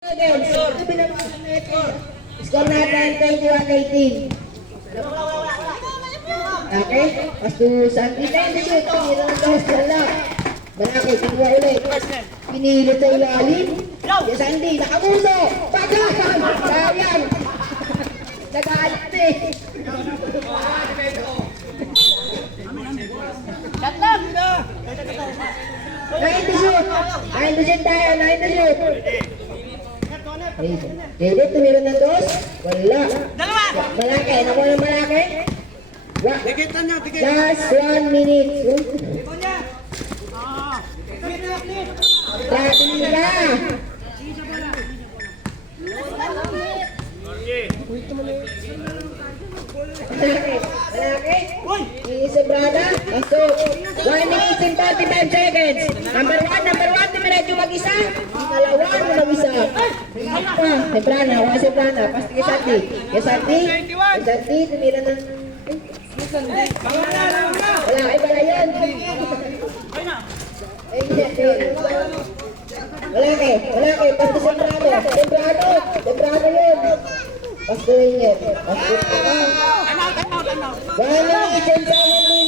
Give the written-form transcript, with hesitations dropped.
Score natin 21-18. Okay? Pasto Santi na yung shoot. Pinira ng dos. Wala. Malaki. Tingwa ulit. Pinili sa ilalim. Si Santi. Nakamuso. Pagkakan. Sayang. Nag-aalit eh. Nine to shoot. Nine to shoot tayo. Nine to shoot. Pwede, tumira ng dos? Wala. Malaki, nakuha ng malaki? Last 1 minute. Tracking ka! Malaki? Inisobrada? Pasok. 1 minute and 35 seconds. Number 1, dumiretso mag-isa. Dalawa, mag-isa. Sembrana, wala Sembrana. Pasti kay Santi. Kay Santi, tumira ng... Wala, ay wala yun. Wala kay, pasti Sembrano yun. Pasto yun. Pasto yun. 1 minute and 7 minutes.